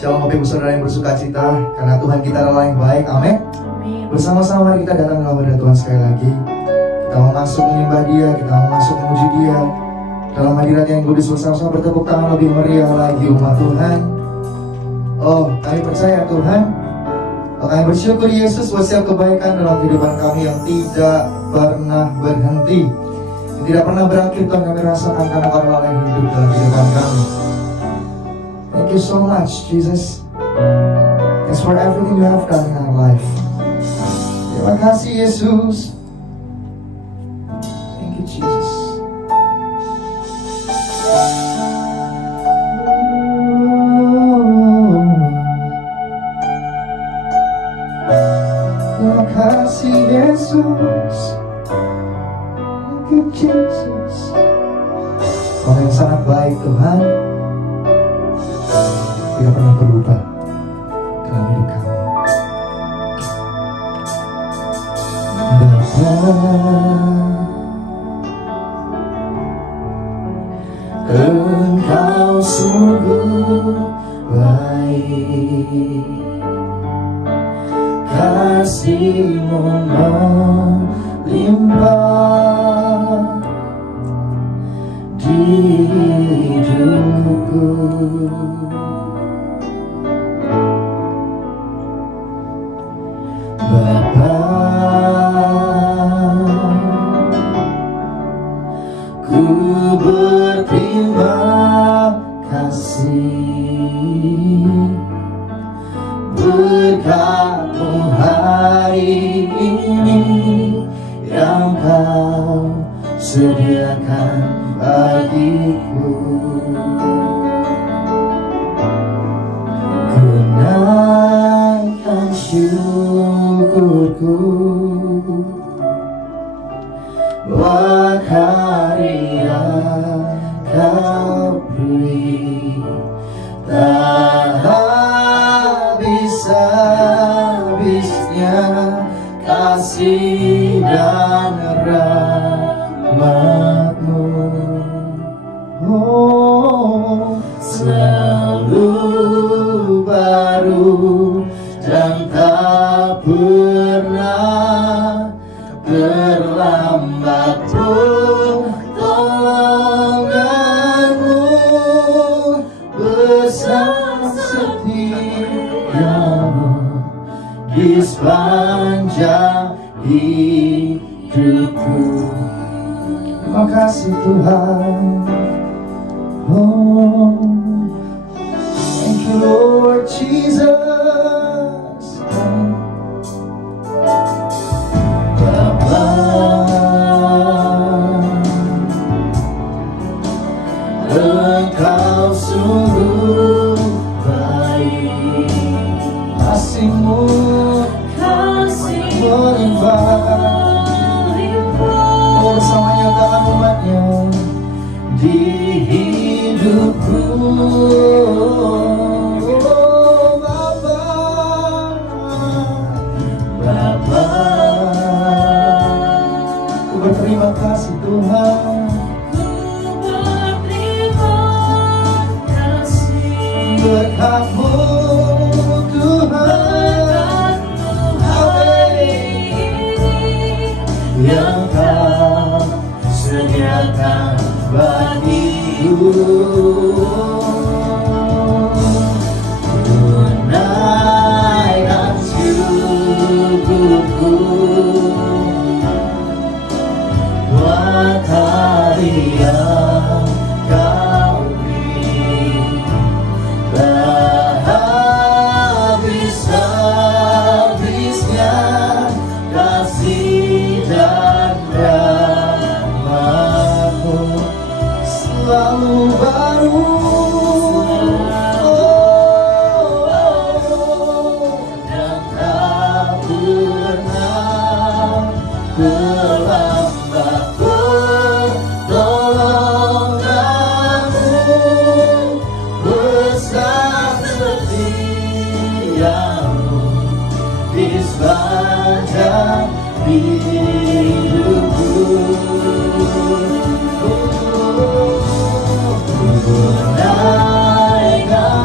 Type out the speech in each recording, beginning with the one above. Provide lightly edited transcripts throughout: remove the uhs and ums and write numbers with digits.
Shalom Bapak Ibu Saudara yang bersuka cita, karena Tuhan kita adalah yang baik, amin. Bersama-sama mari kita datang dalam hadirat Tuhan sekali lagi. Kita mau masuk menyembah Dia, kita mau masuk memuji Dia dalam hadirat yang kudus. Bersama-sama bertepuk tangan lebih meriah lagi umat Tuhan. Oh, kami percaya Tuhan. Oh, kami bersyukur Yesus buat setiap kebaikan dalam kehidupan kami yang tidak pernah berhenti, yang tidak pernah berakhir. Tuhan, kami rasakan karena Kau yang hidup dalam kehidupan kami. Thank you so much, Jesus. Thanks for everything you have done in our life. Terima kasih, Yesus. Thank you, Jesus. Terima kasih, Yesus. Thank you, Jesus. Kau yang sangat baik, Tuhan. Tidak pernah berubah dalam hidup kami. Bapa, Engkau sungguh baik, kasih-Mu melimpah di hidupku. Bapa, ku berterima kasih berkat-Mu hari ini yang Kau sediakan bagiku. Ku naikkan syukurku buat hari yang Kau beri, tak habis-habisnya kasih dan rahmat-Mu. Oh, selalu baru dan tak pernah terlambat pertolongan-Mu, besar setia-Mu di sepanjang hidupku. Terima kasih Tuhan. Oh, thank you Lord Jesus. Bapa, Engkau sungguh baik, kasih-Mu melimpah. Oh, bersama nyatakan umat-Nya di hidupku. Oh, Bapa, Bapa, ku berterima kasih Tuhan. Ku berterima kasih berkat-Mu Tuhan, hari ini yang Kau sediakan bagiku. Ku naikkan syukurku buat hari yang Kau beri, tak habis-habisnya kasih dan rahmat-Mu, selalu baru. Dan tak pernah terlambat pertolongan-Mu, besar setia-Mu di sepanjang hidupku. Ku naikkan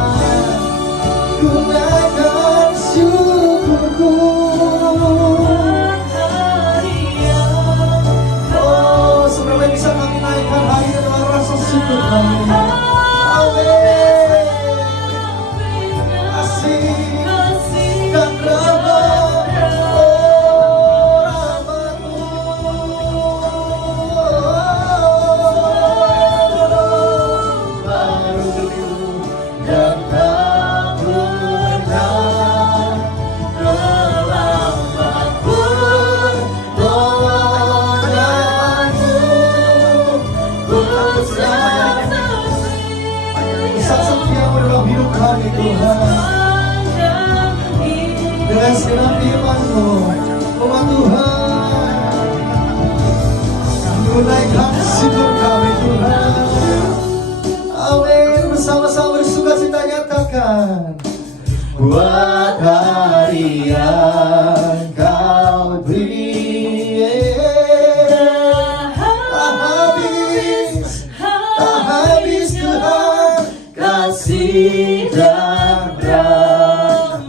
dan rahmat-Mu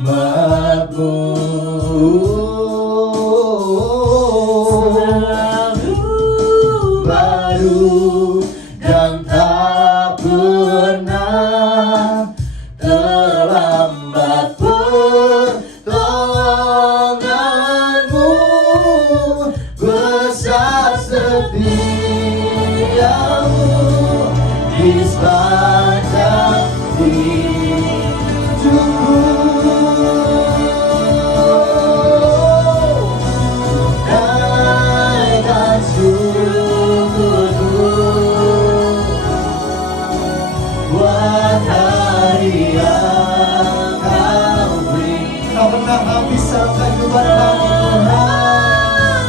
baru dan tak pernah terlambat. Pertolongan-Mu besar setia-Mu di sepanjang hidupku. Naikkan syukurku buat hari yang Kau beri. Tak pernah habis dalam kehidupan kami Tuhan.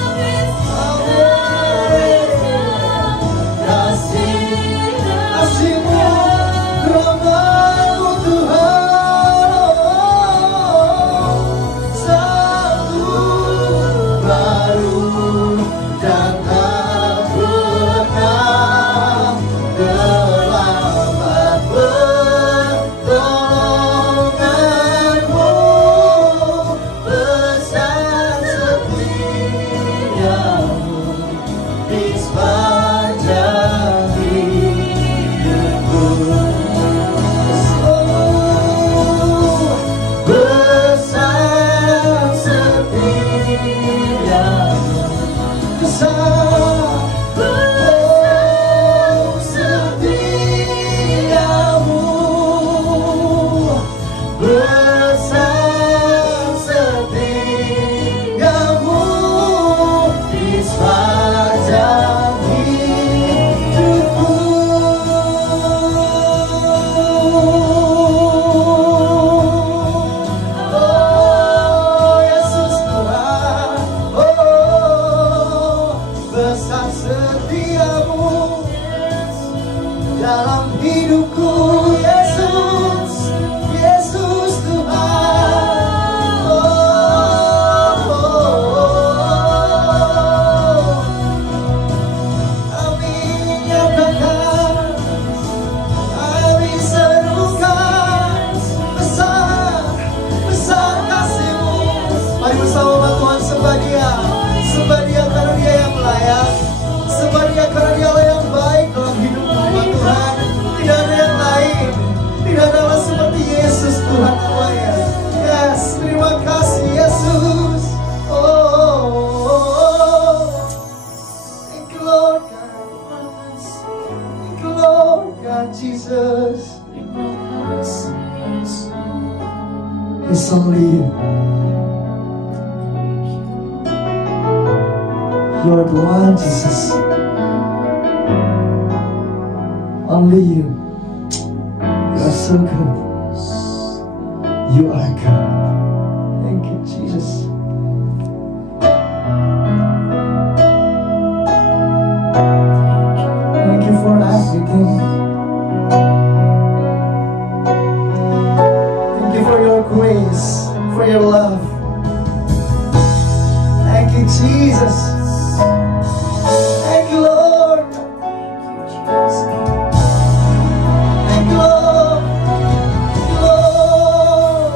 Kasih-Mu, rahmat-Mu Tuhan, satu baru dan tak pernah terlambat. Pertolongan-Mu besar setia-Mu di sepanjang hidupku. Besar setia-Mu, besar setia-Mu, besar setia-Mu di sepanjang hidupku. Oh Yesus Tuhan, oh besar setia-Mu dalam hidupku. Yesus, Yesus Tuhan, kami nyatakan, kami serukan, besar, besar kasih-Mu. Mari bersama Tuhan sembah Dia, sembah Dia karena Dia yang layak, sembah Dia karena Dia yang baik dalam hidupmu Tuhan. Tidak ada yang lain, tidak ada Allah seperti Yesus Tuhan namanya. Yes, terima kasih Yesus. Thank you Lord God, thank you Lord God Jesus. It's only You. You are the one, Jesus. Only You. You are so good. You are good. Thank you, Jesus. Thank You for everything. Thank You for Your grace, for Your love. Thank You, Jesus. Thank You, Lord. Thank You, Lord. Thank You, Lord.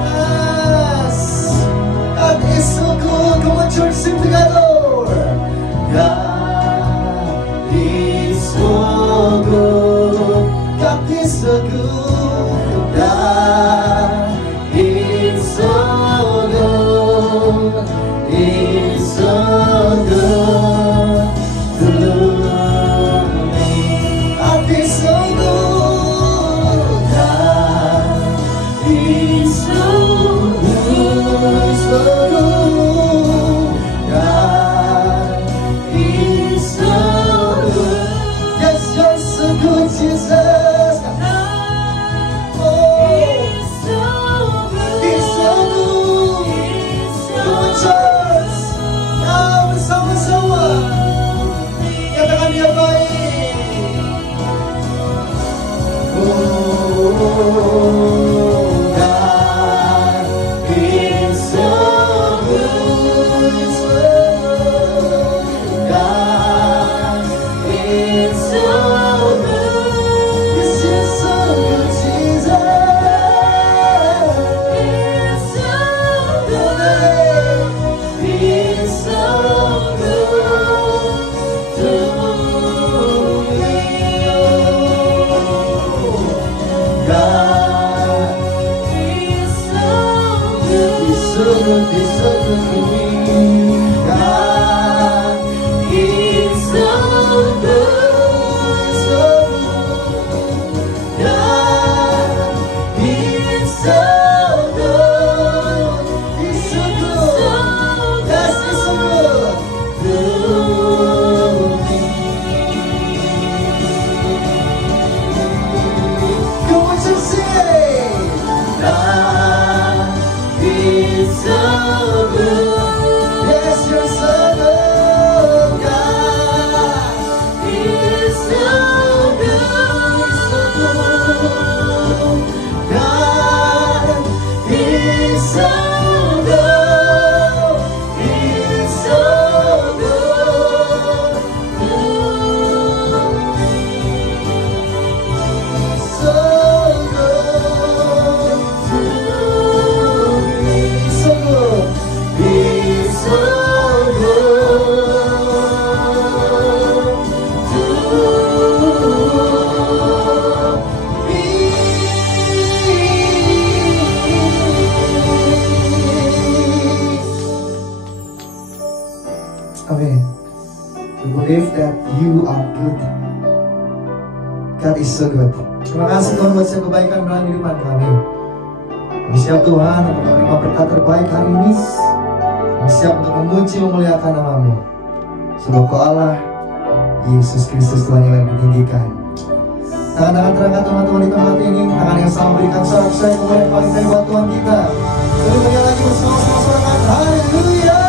Yes. God is so good. Come on, church, sing together. God is so good. God is so good. God is so good. He's so good to me. God is so good. God is so good. So good. God is so good. Yes, You're so good, Jesus. Oh, He's so good. Come on, church. Now bersama-sama katakan Dia baik. Oh, God is so good. God is so good. He's so good to me. God, He's so good, so good. God, He's so good. He's so good. Yes, He's so good to me. Come on, just sing. God, He's so good. Yes, you're so good, God. He's so good, so good. God, He's so good. He's so good to me. So good to me. So good. He's so good to me. Amen. We believe that you are good. God is so good. Terima kasih Tuhan buat setiap kebaikan dalam kehidupan kami. Kami siap Tuhan untuk menerima berkat terbaik hari ini. Kami siap untuk memuji memuliakan nama-Mu. Sebab Kau Allah, Yesus Kristus Tuhan yang ditinggikan. Tangan-tangan terangkat teman-teman di tempat ini, tangan yang sama berikan sorak-sorai kemuliaan paling baik buat Tuhan kita. Lebih banyak lagi bersama-sama sorakan haleluya.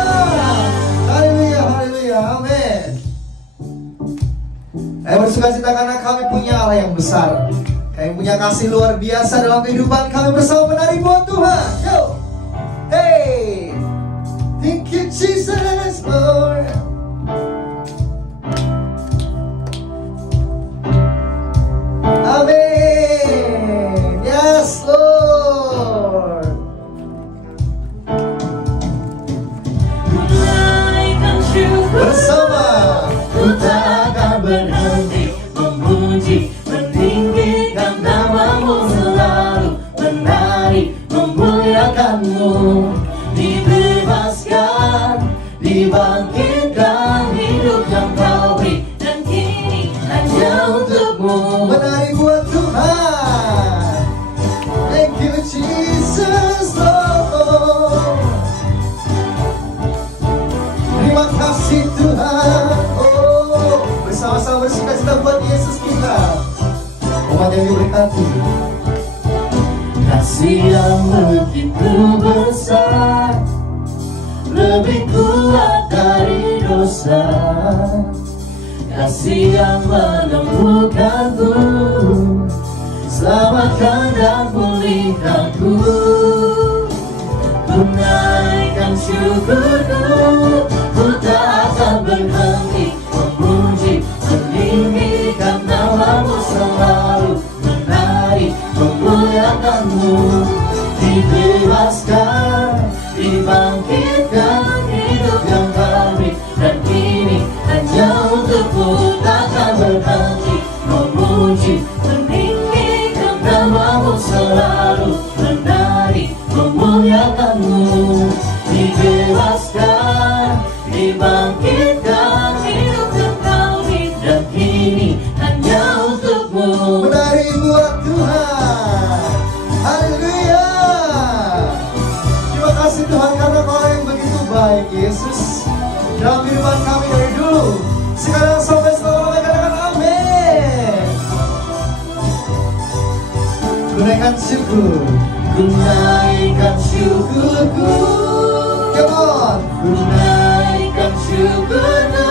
Haleluya, haleluya, amin. Saya bersuka cita karena kami punya Allah yang besar. Kami punya kasih luar biasa dalam kehidupan kami bersama menari buat Tuhan. Yo, hey, thank you Jesus Lord. Amin. Yes Lord. Bersama Ku takkan berhenti memuji, meninggikan nama-Mu, selalu menari, memuliakan-Mu. Dibebaskan, dibangkitkan, hidup yang Kau beri, dan kini hanya untuk-Mu. menari buat Tuhan. Thank you Jesus Lord. Terima kasih Tuhan. Oh, bersama-sama bersuka cita buat Yesus kita. Umat yang diberkati. Kasih yang begitu besar, lebih kuat dari dosa. Kasih yang menemukanku, selamatkan dan pulihkanku. Tunaikan syukurku, ku tak akan berhenti memuji, meninggikan nama-Mu, selalu menari, memuliakan-Mu. Dibebaskan, dibangkitkan, hidup yang kami, dan kini hanya untuk-Mu. Takkan berhenti memuji, meninggikan nama-Mu, selalu menari, memuliakan-Mu. Dibebaskan, dibangkitkan, hidup yang kami, dan kini hanya untuk-Mu. Menari buat Tuhan. Haleluya. Terima kasih Tuhan karena Kau yang begitu baik Yesus dalam kehidupan kami dari dulu, sekarang sampai selamanya. Katakan amin. Gunakan syukur. Ku naikkan syukurku, Come on. ku naikkan syukurku.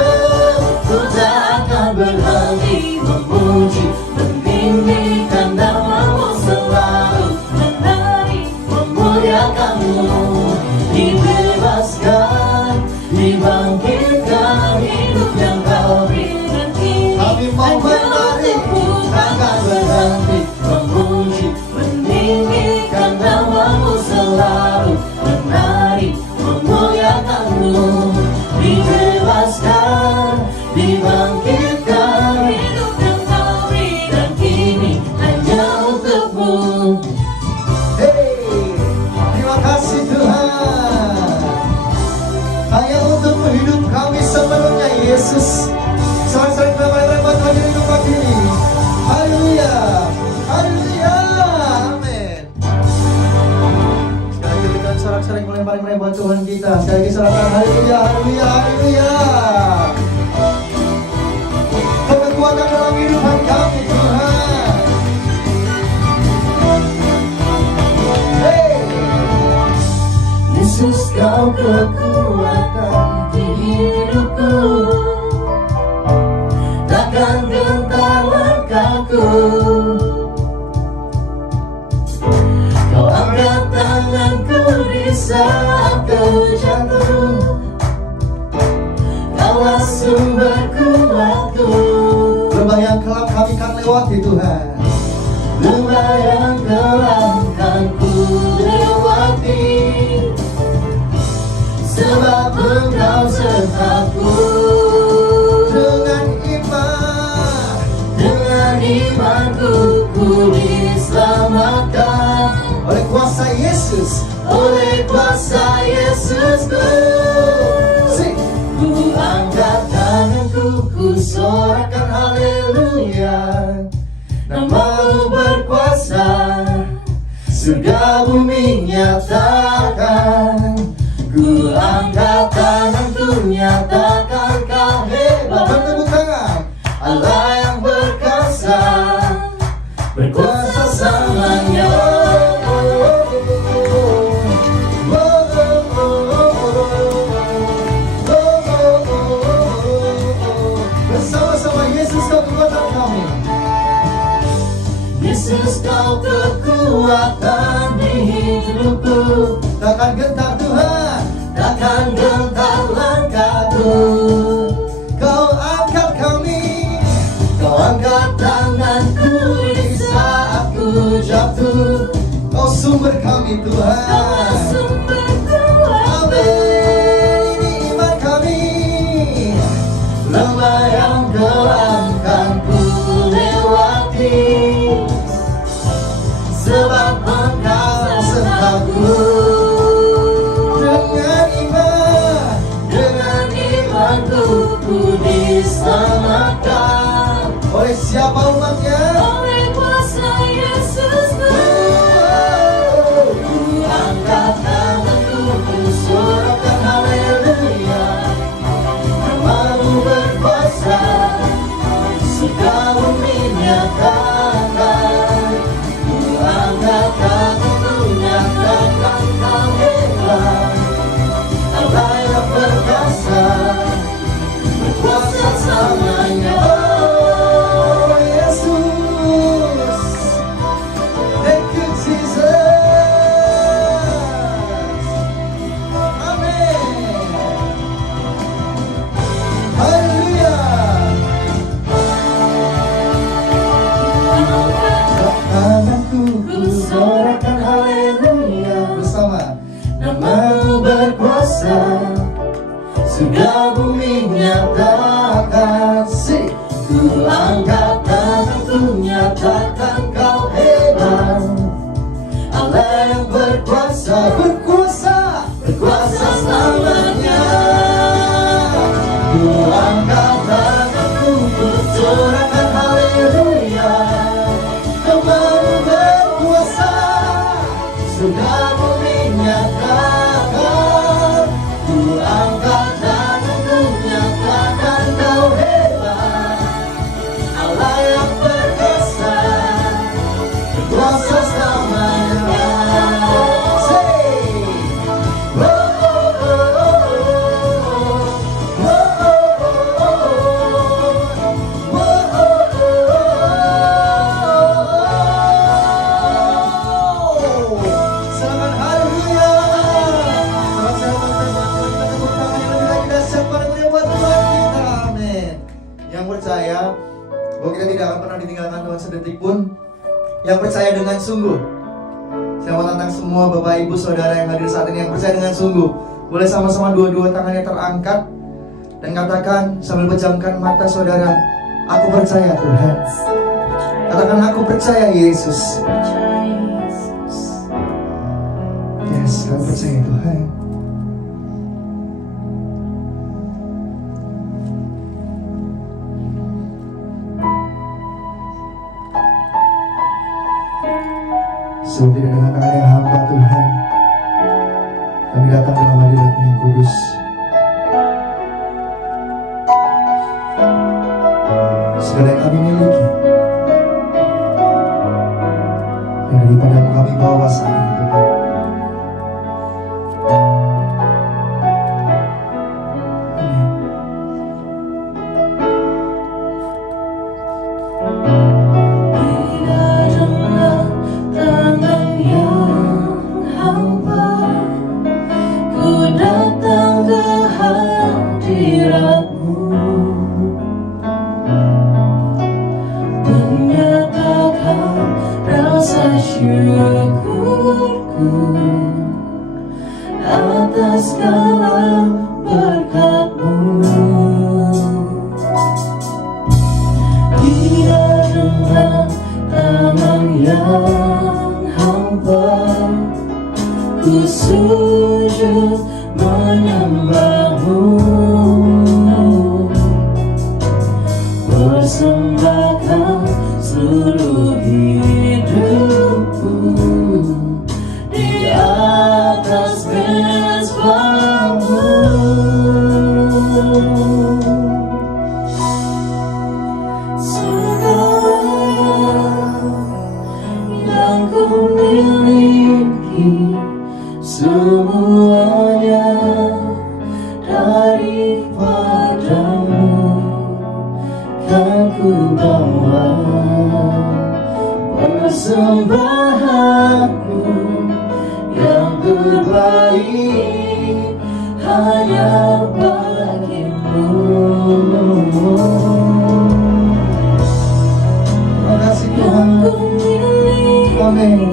Ku tak akan berhenti memuji, meninggikan nama-Mu, selalu menari, memuliakan-Mu. Dibebaskan, dibangkitkan, hidup yang Kau beri, dan kini Kami mau hanya menari. untuk-Mu. Takkan berhenti memuji, meninggikan nama-Mu, selalu menari, memuliakan-Mu. Dibebaskan, dibangkitkan, hidup yang Kau beri, dan kini hanya untuk-Mu. Hey, terima kasih Tuhan. sekali melempar buat Tuhan kita. Sekali lagi serahkan haleluya, haleluya, haleluya. Kekuatan dalam kehidupan kami Tuhan. Hey. Yesus kau kekuatan di hidupku, takkan gentar langkahku. Kau angkat tanganku di saat ku jatuh, Kaulah sumber kuatku. Lembah yang kelam kami kan lewati Tuhan. Lembah yang kelam kan ku lewati, sebab Engkau sertaku. Dengan imanku ku diselamatkan oleh kuasa Yesus, oleh kuasa Yesusku. Ku angkat tanganku, ku sorakan haleluya. Namamu berkuasa, surga bumi nyatakan. Ku angkat tanganku, nyatakan kau hebat. bertepuk tangan. Allah yang berkuasa, berkuasa selamanya. Bersama-sama Yesus kau kekuatan kami. Yesus kau kekuatan di hidupku, Takkan gentar Tuhan, takkan gentar langkahku. kau angkat kami. Kau angkat tanganku di saat ku jatuh, Kau sumber kami Tuhan. Kaulah sumber kuatku. Amin. Ini iman kami. Lembah yang kelam kan ku lewati, sebab Engkau sertaku. Dengan imanku ku diselamatkan oleh siapa umatnya? oleh kuasa Yesusku. Ku angkat tanganku, ku sorakan haleluya. Namamu berkuasa, surga bumi nyatakan. Ku angkat tanganku, nyatakan kau hebat. Allah yang berkuasa, berkuasa selamanya. Oh Yesus, thank you Jesus. Amin. Haleluya. Tanganku Ku sorakan haleluya. bersama. Namamu berkuasa, surga bumi nyatakan. Ku angkat tanganku, nyatakan kau hebat. Allah yang berkuasa, Berkuasa. berkuasa selamanya. Ku angkat tanganku, ku sorakan haleluya. Namamu berkuasa, surga bumi nyatakan. Ku angkat tanganku, nyatakan kau hebat. Allah yang berkuasa, berkuasa selamanya. Oh, oh, oh, oh, oh, oh, Selamat haleluya. Amin. Yang percaya bahwa kita tidak akan pernah ditinggalkan Tuhan sedetik pun. Yang percaya dengan sungguh. Saya mau tantang semua Bapak Ibu Saudara yang hadir saat ini yang percaya dengan sungguh. Boleh sama-sama dua-dua tangannya terangkat dan katakan sambil pejamkan mata saudara, aku percaya Tuhan. Katakan aku percaya Yesus. Yes, aku percaya Tuhan. Sungguh tidak dengan tangan yang hamba Tuhan. Kami datang dalam hadirat-Mu yang kudus. Segala yang kami miliki, yang daripada kami bawa saat ini Tuhan. Syukurku atas segala berkat-Mu. Tidak dengan tangan yang hamba ku sujud menyembah-Mu, persembahkan seluruh hidupku di atas mezbah-Mu. Segala yang ku miliki, semuanya daripada-Mu kan ku bawa. Persembahanku yang terbaik hanya bagi-Mu. Terima kasih Tuhan. Amin.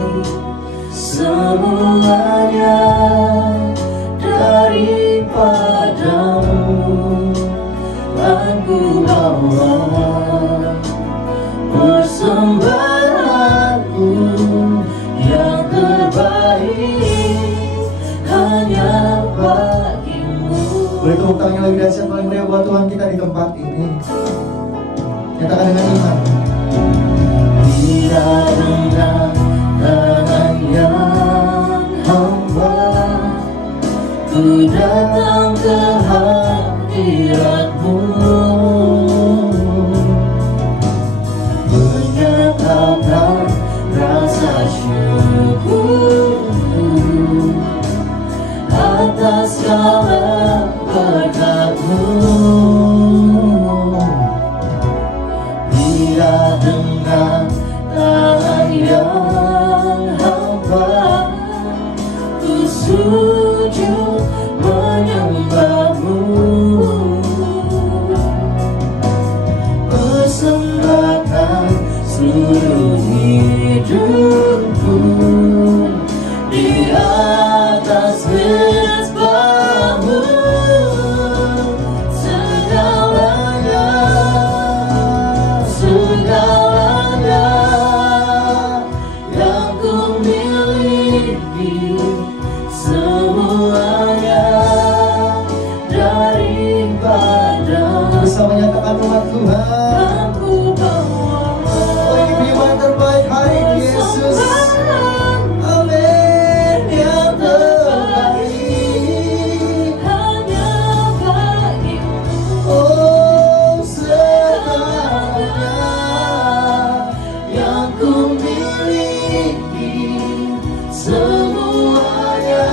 Semuanya daripada-Mu kan ku bawa. Persembahanku yang terbaik hanya bagi-Mu. Boleh tepuk tangan yang lebih dahsyat paling meriah buat Tuhan kita di tempat ini. Nyatakan dengan iman. Tidak dengan tangan yang hamba ku datang ke hadirat-Mu, menyatakan rasa syukurku atas segala berkat-Mu. Tidak dengan tangan yang hamba ku sujud menyembah-Mu, persembahkan seluruh hidupku di atas mezbah-Mu. Segalanya yang ku miliki, semuanya daripada-Mu. Bersama nyatakan umat Tuhan. Ku bawa. Oh, ini iman terbaik hari ini Yesus. Amin. Yang terbaik Hanya bagi-Mu. oh segalanya Yang ku miliki, semuanya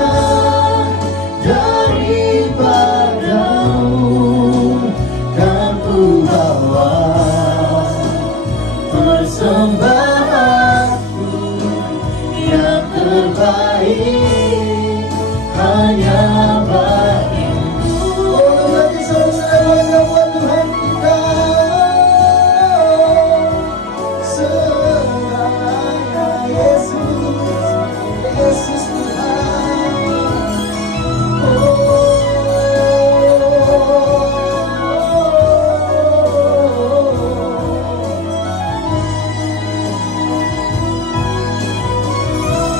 daripada-Mu kan ku bawa. Persembahanku yang terbaik hanya bagi-Mu. oh berarti saudara-saudara buat Tuhan kita. Segalanya Yesus, Yesus Tuhan.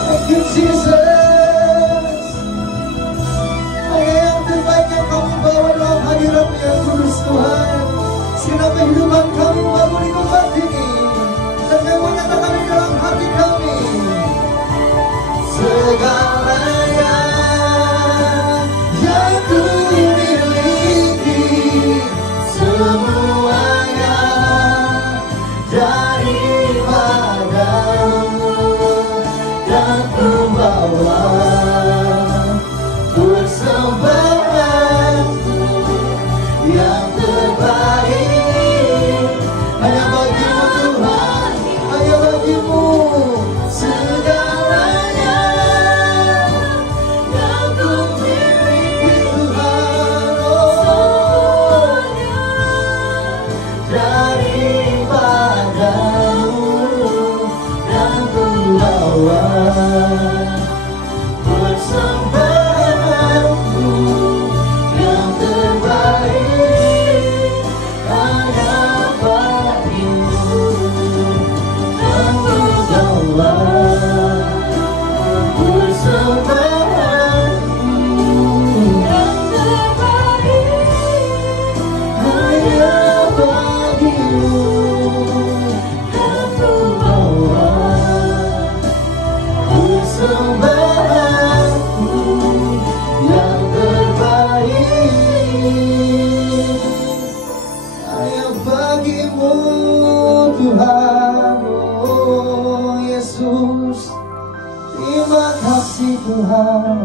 Thank you Jesus. Hanya yang terbaik yang kami bawa dalam hadirat-Mu yang kudus Tuhan. Sinar kehidupan kami bangun di tempat ini, dan kami nyatakan di dalam hati kami. Segalanya persembahanku yang terbaik. Hanya bagimu Tuhan, hanya bagimu segalanya yang ku miliki Tuhan. Oh, daripadamu dan ku bawa persembahanku yang terbaik. Hanya bagimu dan ku bawa persembahanku yang terbaik. Hanya bagimu dan ku bawa persembahanku yang terbaik. Hanya bagimu Tuhan, oh Yesus. Terima kasih Tuhan.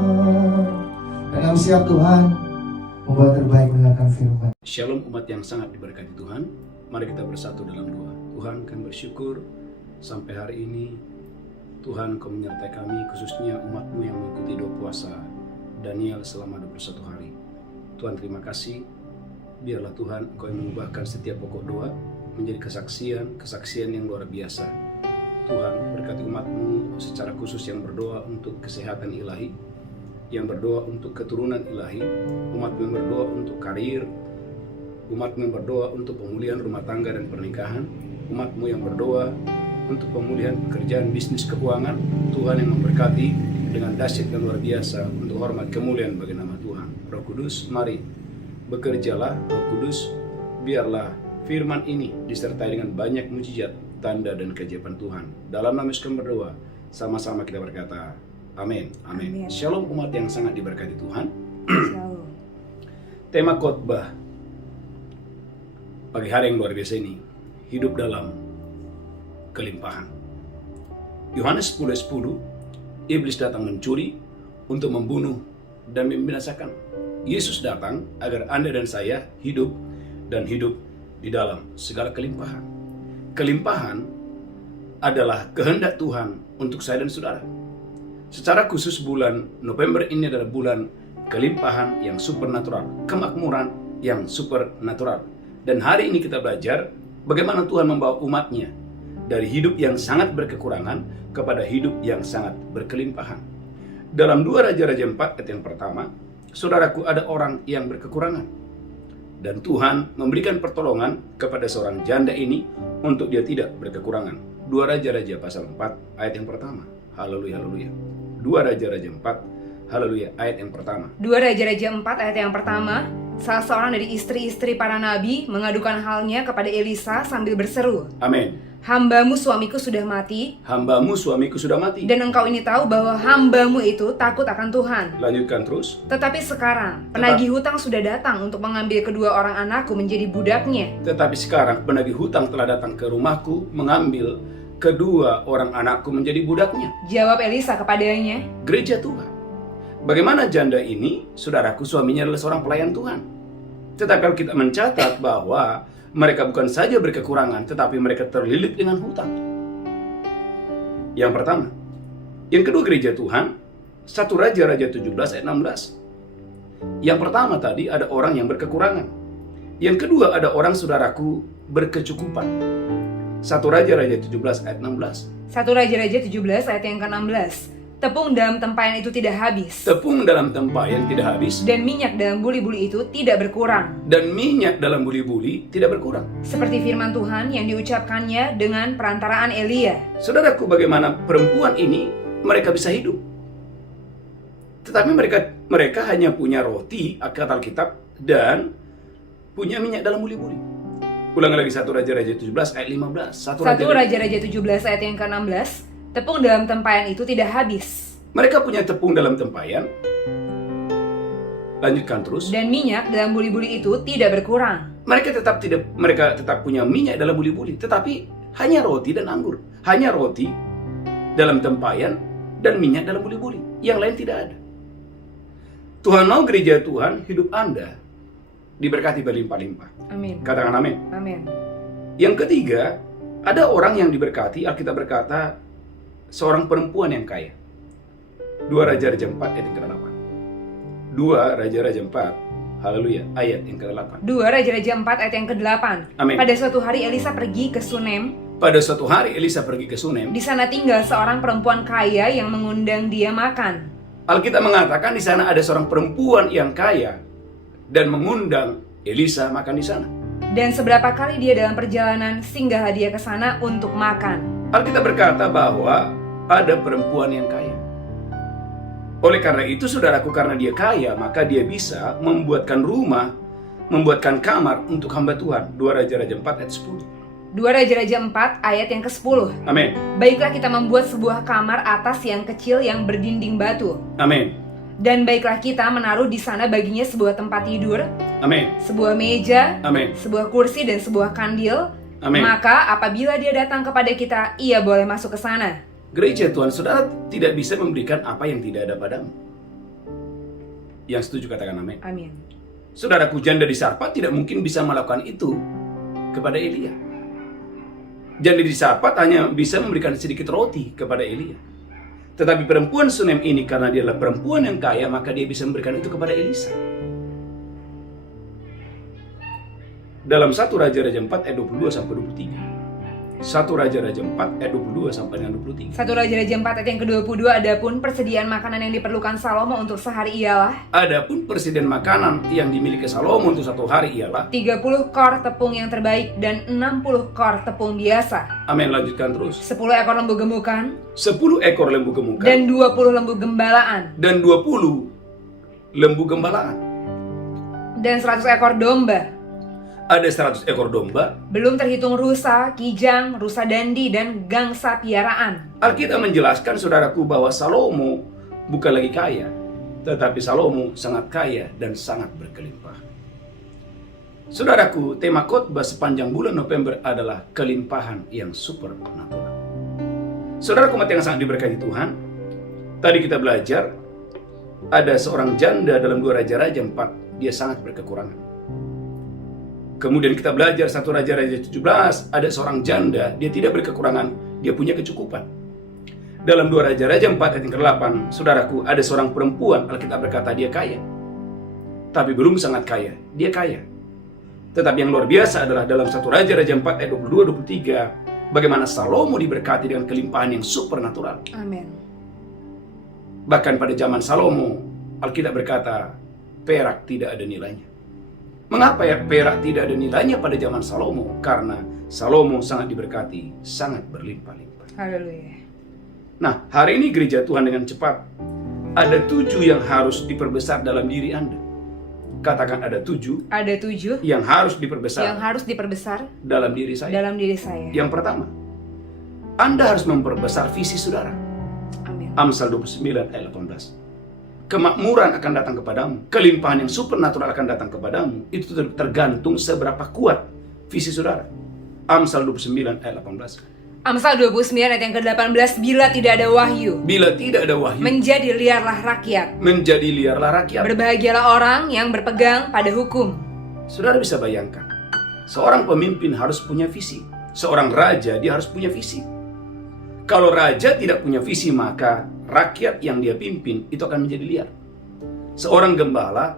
Dan kami siap Tuhan membuat terbaik mendengarkan firman. Shalom umat yang sangat diberkati Tuhan. Mari kita bersatu dalam doa. Tuhan, kami bersyukur sampai hari ini Tuhan Kau menyertai kami, khususnya umat-Mu yang mengikuti doa puasa Daniel selama 21 hari. Tuhan, terima kasih. Biarlah Tuhan Kau yang mengubahkan setiap pokok doa menjadi kesaksian yang luar biasa. Tuhan, berkati umat-Mu secara khusus yang berdoa untuk kesehatan ilahi, yang berdoa untuk keturunan ilahi, umat-Mu yang berdoa untuk karir, umat-Mu yang berdoa untuk pemulihan rumah tangga dan pernikahan, umat-Mu yang berdoa untuk pemulihan pekerjaan, bisnis, keuangan. Tuhan yang memberkati dengan dahsyat dan luar biasa untuk hormat kemuliaan bagi nama Tuhan. Roh Kudus, mari bekerjalah. Roh Kudus, biarlah firman ini disertai dengan banyak mujizat, tanda dan keajaiban Tuhan. Dalam nama Yesus kami berdoa, sama-sama kita berkata, amin. Amin. Shalom umat yang sangat diberkati Tuhan. Tema khotbah pagi hari yang luar biasa ini, hidup dalam kelimpahan. Yohanes 10:10, iblis datang mencuri, untuk membunuh dan membinasakan. Yesus datang agar Anda dan saya hidup dan hidup di dalam segala kelimpahan. Kelimpahan adalah kehendak Tuhan untuk saya dan saudara. Secara khusus bulan November ini adalah bulan kelimpahan yang supernatural, kemakmuran yang supernatural. Dan hari ini kita belajar bagaimana Tuhan membawa umatnya dari hidup yang sangat berkekurangan kepada hidup yang sangat berkelimpahan. Dalam 2 Raja-Raja 4 ayat yang pertama, saudaraku, ada orang yang berkekurangan. Dan Tuhan memberikan pertolongan kepada seorang janda ini untuk dia tidak berkekurangan. 2 Raja-Raja pasal 4 ayat yang pertama. Haleluya, haleluya. 2 Raja-Raja 4, haleluya, ayat yang pertama. 2 Raja-Raja 4 ayat yang pertama. Salah seorang dari istri-istri para nabi mengadukan halnya kepada Elisa sambil berseru, Amin. Hambamu suamiku sudah mati, Hambamu suamiku sudah mati. dan engkau ini tahu bahwa hambamu itu takut akan Tuhan. Lanjutkan terus. Tetapi sekarang penagih hutang sudah datang untuk mengambil kedua orang anakku menjadi budaknya. Tetapi sekarang penagih hutang telah datang ke rumahku mengambil kedua orang anakku menjadi budaknya. Jawab Elisa kepadanya, Gereja Tuhan. Bagaimana janda ini, saudaraku, suaminya adalah seorang pelayan Tuhan. Tetapi kalau kita mencatat bahwa mereka bukan saja berkekurangan, tetapi mereka terlilit dengan hutang. Yang pertama. Yang kedua, gereja Tuhan, 1 Raja-Raja 17 ayat 16. Yang pertama tadi ada orang yang berkekurangan. Yang kedua ada orang, saudaraku, berkecukupan. 1 Raja-Raja 17 ayat 16. 1 Raja-Raja 17 ayat yang ke-16. Tepung dalam tempayan itu tidak habis, Tepung dalam tempayan tidak habis, dan minyak dalam buli-buli itu tidak berkurang. dan minyak dalam buli-buli tidak berkurang. Seperti firman Tuhan yang diucapkannya dengan perantaraan Elia. Saudaraku, bagaimana perempuan ini mereka bisa hidup? Tetapi mereka hanya punya roti, kata Alkitab, dan punya minyak dalam buli-buli. Ulang lagi 1 Raja-Raja 17 ayat 15. 1 Raja-Raja 17 ayat yang ke-16. Tepung dalam tempayan itu tidak habis. Mereka punya tepung dalam tempayan. Lanjutkan terus. Dan minyak dalam buli-buli itu tidak berkurang. Mereka tetap punya minyak dalam buli-buli, tetapi hanya roti dan anggur. Hanya roti dalam tempayan dan minyak dalam buli-buli. Yang lain tidak ada. Tuhan mau gereja Tuhan, hidup Anda diberkati berlimpah-limpah. Amin. Katakan amin. Amin. Yang ketiga, ada orang yang diberkati, Alkitab berkata, seorang perempuan yang kaya. 2 Raja-Raja 4 ayat yang ke-8. 2 Raja-Raja 4, haleluya, ayat yang ke-8. 2 Raja-Raja 4 ayat yang ke-8. Amin. Pada suatu hari Elisa pergi ke Sunem. Pada suatu hari Elisa pergi ke Sunem. Di sana tinggal seorang perempuan kaya yang mengundang dia makan. Alkitab mengatakan di sana ada seorang perempuan yang kaya dan mengundang Elisa makan di sana. Dan seberapa kali dia dalam perjalanan, singgahlah dia ke sana untuk makan. Alkitab berkata bahwa ada perempuan yang kaya. Oleh karena itu, saudaraku, karena dia kaya, maka dia bisa membuatkan rumah, membuatkan kamar untuk hamba Tuhan. 2 Raja-Raja 4 ayat 10. 2 Raja-Raja 4 ayat yang ke-10. Amin. Baiklah kita membuat sebuah kamar atas yang kecil yang berdinding batu. Amin. Dan baiklah kita menaruh di sana baginya sebuah tempat tidur, Amin. sebuah meja, Amin. sebuah kursi dan sebuah kandil. Amin. Maka apabila dia datang kepada kita, ia boleh masuk ke sana. Gereja Tuhan, saudara tidak bisa memberikan apa yang tidak ada padamu. Yang setuju katakan amin. Amin. Saudaraku, janda di Sarpat tidak mungkin bisa melakukan itu kepada Elia. Janda di Sarpat hanya bisa memberikan sedikit roti kepada Elia. Tetapi perempuan Sunem ini, karena dia adalah perempuan yang kaya, maka dia bisa memberikan itu kepada Elisa. Dalam 1 Raja-Raja 4 ayat 22 sampai 23. 1 Raja-Raja 4 ayat 22 sampai dengan 23. 1 Raja-Raja 4 ayat yang ke-22, adapun persediaan makanan yang diperlukan Salomo untuk sehari ialah Adapun persediaan makanan yang dimiliki Salomo untuk satu hari ialah 30 kor tepung yang terbaik dan 60 kor tepung biasa. Amin, lanjutkan terus. 10 ekor lembu gemukan 10 ekor lembu gemukan dan 20 lembu gembalaan dan 20 lembu gembalaan. dan 100 ekor domba. Ada 100 ekor domba. Belum terhitung rusa, kijang, rusa dandi, dan gangsa piaraan. Alkitab menjelaskan, saudaraku, bahwa Salomo bukan lagi kaya, tetapi Salomo sangat kaya dan sangat berkelimpah. Saudaraku, tema khotbah sepanjang bulan November adalah kelimpahan yang supernatural. Saudaraku umat yang sangat diberkati Tuhan, tadi kita belajar ada seorang janda dalam 2 Raja-Raja 4, dia sangat berkekurangan. Kemudian kita belajar 1 Raja-Raja 17, ada seorang janda, dia tidak berkekurangan, dia punya kecukupan. Dalam 2 Raja-Raja 4 ayat yang ke-8, saudaraku, ada seorang perempuan, Alkitab berkata dia kaya. Tapi belum sangat kaya, dia kaya. Tetapi yang luar biasa adalah dalam 1 Raja-Raja 4 ayat 22-23, bagaimana Salomo diberkati dengan kelimpahan yang supernatural. Amin. Bahkan pada zaman Salomo, Alkitab berkata, perak tidak ada nilainya. Mengapa ya perak tidak ada nilainya pada zaman Salomo? Karena Salomo sangat diberkati, sangat berlimpah-limpah. Haleluya. Nah, hari ini gereja Tuhan dengan cepat, ada 7 yang harus diperbesar dalam diri Anda. Katakan ada 7 Ada 7 yang harus diperbesar yang harus diperbesar dalam diri saya. dalam diri saya. Yang pertama, Anda harus memperbesar visi saudara. Amin. Amsal 29 ayat 18. Kemakmuran akan datang kepadamu, kelimpahan yang supernatural akan datang kepadamu. Itu tergantung seberapa kuat visi saudara. Amsal 29 ayat 18. Amsal 29 ayat yang ke-18, bila tidak ada wahyu, Bila tidak ada wahyu, menjadi liarlah rakyat. menjadi liarlah rakyat. Berbahagialah orang yang berpegang pada hukum. Saudara bisa bayangkan, seorang pemimpin harus punya visi. Seorang raja, dia harus punya visi. Kalau raja tidak punya visi, maka rakyat yang dia pimpin itu akan menjadi liar. Seorang gembala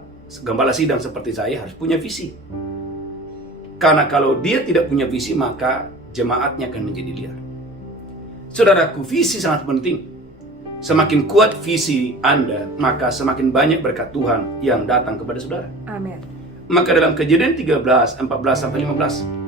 sidang seperti saya harus punya visi. Karena kalau dia tidak punya visi, maka jemaatnya akan menjadi liar. Saudaraku, visi sangat penting. Semakin kuat visi Anda, maka semakin banyak berkat Tuhan yang datang kepada saudara. Amin. Maka dalam Kejadian 13, 14-15.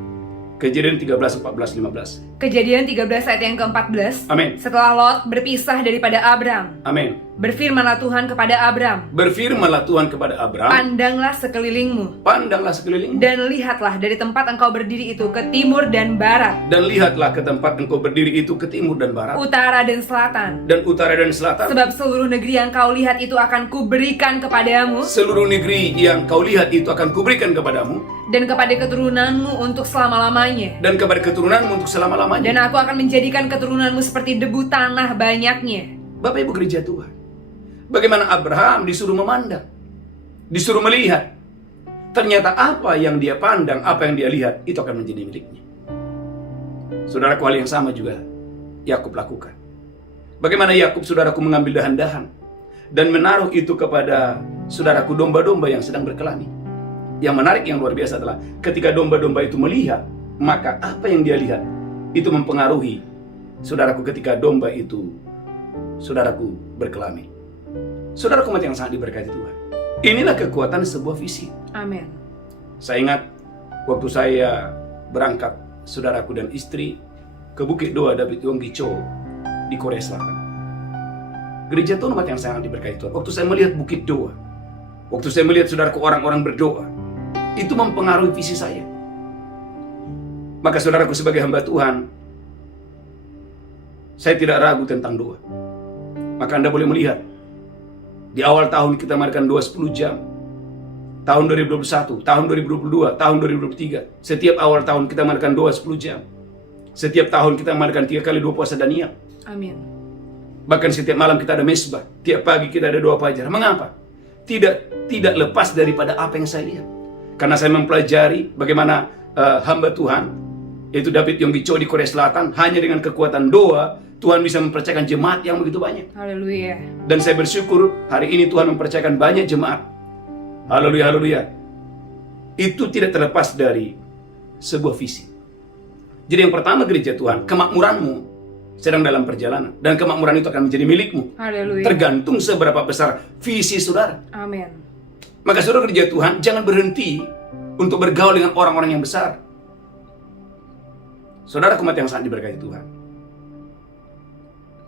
Kejadian 13, 14, 15. Kejadian 13 ayat yang ke-14. Amin. Setelah Lot berpisah daripada Abram, Amin. berfirmanlah Tuhan kepada Abram, Berfirmanlah Tuhan kepada Abram, pandanglah sekelilingmu, pandanglah sekelilingmu, dan lihatlah dari tempat engkau berdiri itu ke timur dan barat, dan lihatlah ke tempat engkau berdiri itu ke timur dan barat, utara dan selatan. dan utara dan selatan. Sebab seluruh negeri yang kau lihat itu akan kuberikan kepadamu, Seluruh negeri yang kau lihat itu akan kuberikan kepadamu, dan kepada keturunanmu untuk selama-lamanya. dan kepada keturunanmu untuk selama-lamanya. Dan aku akan menjadikan keturunanmu seperti debu tanah banyaknya. Bapak Ibu gereja Tuhan, bagaimana Abraham disuruh memandang? Disuruh melihat. Ternyata apa yang dia pandang, apa yang dia lihat, itu akan menjadi miliknya. Saudaraku, hal yang sama juga Yakub lakukan. Bagaimana Yakub, saudaraku, mengambil dahan-dahan dan menaruh itu kepada saudaraku domba-domba yang sedang berkelani. Yang menarik, yang luar biasa adalah ketika domba-domba itu melihat, maka apa yang dia lihat itu mempengaruhi saudaraku ketika domba itu, saudaraku, berkelani. Saudaraku yang sangat diberkati Tuhan. Inilah kekuatan sebuah visi. Amin. Saya ingat waktu saya berangkat, saudaraku dan istri, ke Bukit Doa David Yonggi Cho di Korea Selatan. Gereja Tuhan yang sangat diberkati Tuhan. Waktu saya melihat Bukit Doa, waktu saya melihat saudaraku orang-orang berdoa, itu mempengaruhi visi saya. Maka saudaraku, sebagai hamba Tuhan, saya tidak ragu tentang doa. Maka Anda boleh melihat, di awal tahun kita mengadakan doa 10 jam. Tahun 2021, tahun 2022, tahun 2023. Setiap awal tahun kita mengadakan doa 10 jam. Setiap tahun kita mengadakan 3 kali doa puasa Daniel. Amin. Bahkan setiap malam kita ada mesbah. Tiap pagi kita ada doa fajar. Mengapa? Tidak lepas daripada apa yang saya lihat. Karena saya mempelajari bagaimana hamba Tuhan, yaitu David Yonggi Cho di Korea Selatan, hanya dengan kekuatan doa, Tuhan bisa mempercayakan jemaat yang begitu banyak. Haleluya. Dan saya bersyukur hari ini Tuhan mempercayakan banyak jemaat. Haleluya, haleluya. Itu tidak terlepas dari sebuah visi. Jadi yang pertama, gereja Tuhan, kemakmuranmu sedang dalam perjalanan. Dan kemakmuran itu akan menjadi milikmu. Haleluya. Tergantung seberapa besar visi saudara. Amin. Maka saudara, gereja Tuhan, jangan berhenti untuk bergaul dengan orang-orang yang besar. Saudara umat yang sangat diberkati Tuhan,